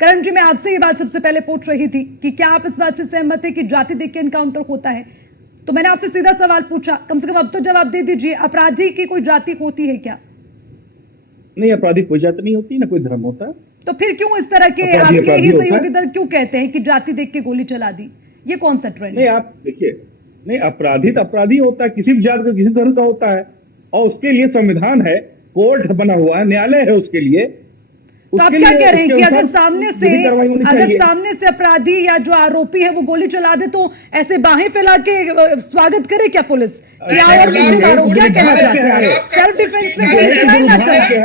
करण जी, मैं आपसे ये बात सबसे पहले पूछ रही थी कि क्या आप इस बात से सहमत है कि जाति देख के एनकाउंटर होता है? तो मैंने आपसे सीधा सवाल पूछा, कम से कम अब तो जवाब दे दीजिए, अपराधी की कोई जाति होती है क्या? नहीं, अपराधी कोई जाति नहीं होती, ना कोई धर्म होता है। तो फिर क्यों इस तरह के अपराधी आपके अपराधी ही होता है। सहयोगी दल क्यों कहते हैं कि जाति देख के गोली चला दी? ये कौन सा ट्रेंड नहीं, है? आप देखिए, नहीं, अपराधी तो अपराधी होता है, किसी भी जाति का, किसी धर्म का होता है, और उसके लिए संविधान है, कोर्ट बना हुआ है, न्यायालय है उसके लिए। तो आप क्या कह रहे हैं कि अगर सामने से अपराधी या जो आरोपी है वो गोली चला दे तो ऐसे बाहें फैला के स्वागत करे क्या पुलिस? क्या कहना चाहते हैं? सेल्फ डिफेंस में गोली चलाना चाहिए?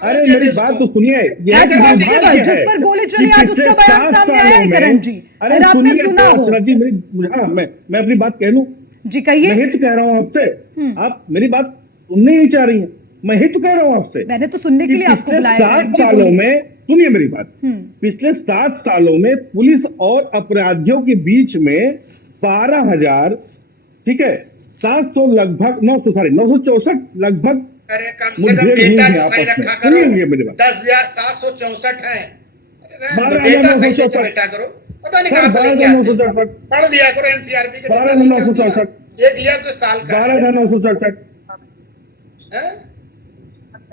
अरे मेरी बात तो सुनिए, जिस पर गोली चली आज उसका बयान सामने आया है करण जी, अरे अगर आपने सुना हो। जी मैं अपनी बात कह लूं? जी कहिए। मैं तो कह रहा हूं आपसे, आप मेरी बात सुनने नहीं चाह रही हैं। मैं ही तो कह रहा हूं आपसे, मैंने तो सुनने के लिए आपको बुलाया है। 7 सालों में, सुनिए मेरी बात, पिछले 7 सालों में पुलिस और अपराधियों के बीच में 12,000, ठीक है, 700 लगभग 964 लगभग। अरे कम से कम डेटा तो सही रखा करो। 10,764 है। डेटा सही से बेटा करो, पता नहीं कहां से लेके आते हैं। पढ़ लिया करो एनसीआरबी के। 12,964 ये दिया तो साल का 12,964।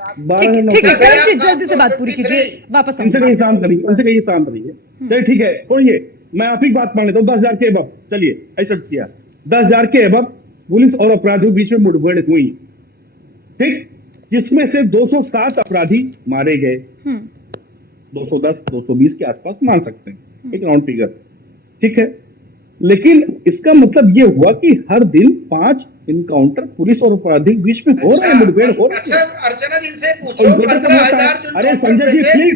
ठीक है, जल्दी से बात पूरी कीजिए, वापस इनसे कहीं शांत करिए, उनसे कहीं शांत रहिए। चलिए ठीक है, छोड़िए, मैं आप ही बात मान लेता हूँ। 10,000 के अबव, चलिए ऐसा किया, 10,000 के अबव पुलिस और अपराधियों के बीच में मुठभेड़ हुई, ठीक, जिसमें से 207 अपराधी मारे गए। 210 220 के आसपास मान सकते हैं, एक राउंड फिगर, ठीक है। लेकिन इसका मतलब ये हुआ कि हर दिन 5 इनकाउंटर पुलिस और अपराधी के बीच में हो रहे हैं, मुठभेड़ हो रही है। अर्चना जी से पूछो, 15,000। अरे संजय जी प्लीज,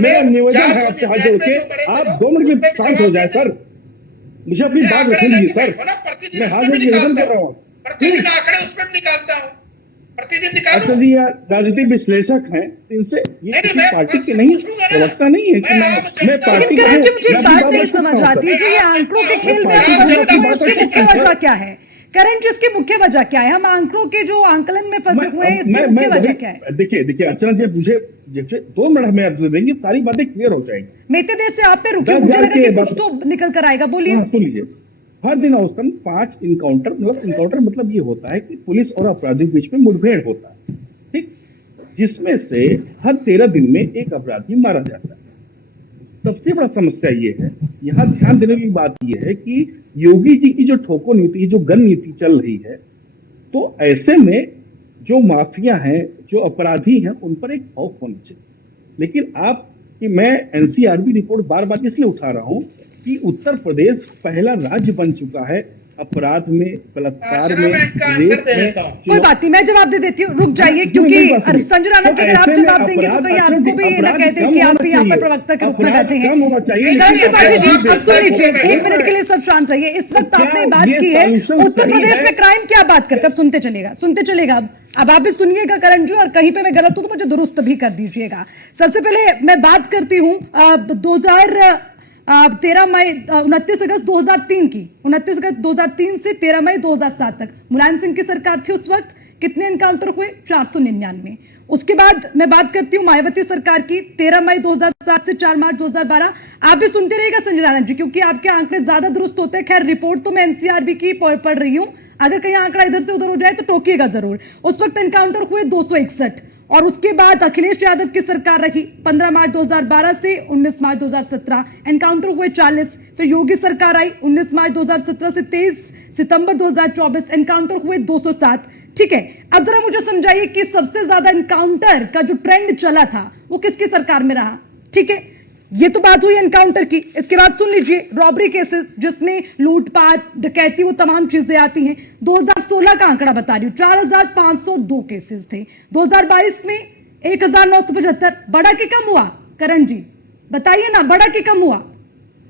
मेरा निवेदन है आपसे हाथ जोड़ के, आप 2 मिनट में शांत हो जाए सर, मुझे अपनी बात रखनी है सर, मैं हाथ जोड़ निवेदन कर रहा हूँ। प्रतिदिन आंकड़े उस पर निकालता हूँ, प्रतिदिन निकालो। अच्छा जी, यार राजनीतिक विश्लेषक हैं, इनसे ये किसी पार्टी के नहीं, प्रवक्ता नहीं है कि मैं पार्टी का हूं। मुझे बात नहीं समझ आती जी, ये आंकड़ों के खेल में इसकी मुख्य वजह क्या है? करण जी, इसकी मुख्य वजह क्या है? हम आंकड़ों के जो आंकलन में फंसे हुए हैं, इसकी मुख्य वजह क्या है? देखिए अर्चना जी, मुझे 2 मिनट में आपसे देंगे, सारी बातें क्लियर हो जाएंगी। मैं इतने देर से आप पे रुके, मुझे लगा कि कुछ तो निकल कर आएगा, बोलिए। सुन लीजिए, हर दिन औसतन 5 इनकाउंटर, मतलब ये होता है कि पुलिस और अपराधियों के बीच में मुठभेड़ होता है, ठीक, जिसमें से हर 13 दिन में एक अपराधी मारा जाता है। सबसे बड़ा समस्या ये है, यहाँ ध्यान देने की बात ये है कि योगी जी की जो ठोको नीति, जो गन नीति चल रही है, तो ऐसे में जो माफिया हैं, जो अपराधी हैं, उन पर एक खौफ होना चाहिए। लेकिन मैं एनसीआरबी रिपोर्ट बार बार इसलिए उठा रहा हूं कि उत्तर प्रदेश पहला राज्य बन चुका है अपराध में, बलात्कार में, रेप में। कोई बात नहीं, मैं जवाब दे देती हूँ, रुक जाइए, क्योंकि संजय राणा जी अगर आप जवाब देंगे तो कहीं आपको भी ये ना कहते कि आप यहाँ पर प्रवक्ता के रूप में बैठे हैं। सुनिए, 1 मिनट के लिए सब शांत रहिए। इस वक्त आपने बात की है उत्तर प्रदेश में क्राइम, क्या बात करते, अब सुनते चलेगा। अब आप भी सुनिएगा करण जी, और कहीं पे मैं गलत हूं तो मुझे दुरुस्त भी कर दीजिएगा। सबसे पहले मैं बात करती हूँ 13 मई 29 अगस्त 2003 की, 29 अगस्त 2003 से 13 मई 2007 तक मुलायम सिंह की सरकार थी। उस वक्त कितने एनकाउंटर हुए? 499। उसके बाद मैं बात करती हूँ मायावती सरकार की, 13 मई 2007 से 4 मार्च 2012। आप भी सुनते रहिएगा संजय राणा जी, क्योंकि आपके आंकड़े ज्यादा दुरुस्त होते हैं। खैर, रिपोर्ट तो मैं एनसीआरबी की पढ़ रही हूँ, अगर कहीं आंकड़ा इधर से उधर हो जाए तो टोकिएगा जरूर। उस वक्त एनकाउंटर हुए 261, और उसके बाद अखिलेश यादव की सरकार रही 15 मार्च 2012 से 19 मार्च 2017, एनकाउंटर हुए 40। फिर योगी सरकार आई 19 मार्च 2017 से 23 सितंबर 2024, एनकाउंटर हुए 207। ठीक है, अब जरा मुझे समझाइए कि सबसे ज्यादा एनकाउंटर का जो ट्रेंड चला था वो किसकी सरकार में रहा? ठीक है, ये तो बात हुई एनकाउंटर की। इसके बाद सुन लीजिए रॉबरी केसेस, जिसमें लूटपाट, डकैती, वो तमाम चीजें आती हैं। 2016 का आंकड़ा बता रही हूं, 4,502 केसेस थे। 2022 में 1,975। बढ़ा कि कम हुआ? करण जी बताइए ना, बढ़ा कि कम हुआ?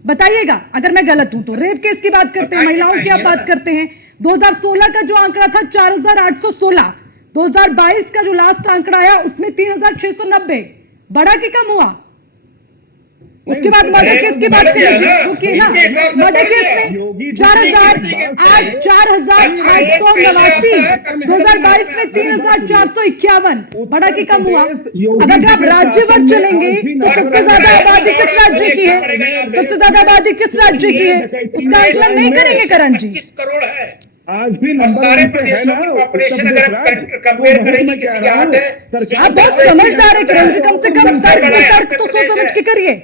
बताइएगा अगर मैं गलत हूं तो। रेप केस की बात करते हैं, महिलाओं की आप बात करते हैं। 2016 का जो आंकड़ा था 4,816, 2022 का जो लास्ट आंकड़ा आया उसमें 3,690। बढ़ा कि कम हुआ? उसके बाद मर्डर केस की बात किया करेंगे, ना, रुकिए ना। इनके हिसाब से मर्डर बढ़ केस गया। में योगी 4,889, 2022 में 3,451, बढ़ा के कम हुआ। अगर आप राज्यवार चलेंगे तो सबसे ज्यादा आबादी किस राज्य की है, सबसे ज्यादा आबादी किस राज्य की है, उसका आकलन नहीं करेंगे करण जी। 25 करोड़ है आज भी और नंबर सारे 1 पे है प्रदेशों ना की उत्तर पॉपुलेशन प्रदेश अगर राज्य। कंपेयर तो करेंगे मैं किसी कह के रहा हाथ हूं, है, सरकार आप बहुत समझदार है किरण जी, कम से कम सबसे तर्क बड़ा है तो सोच समझ के करिए।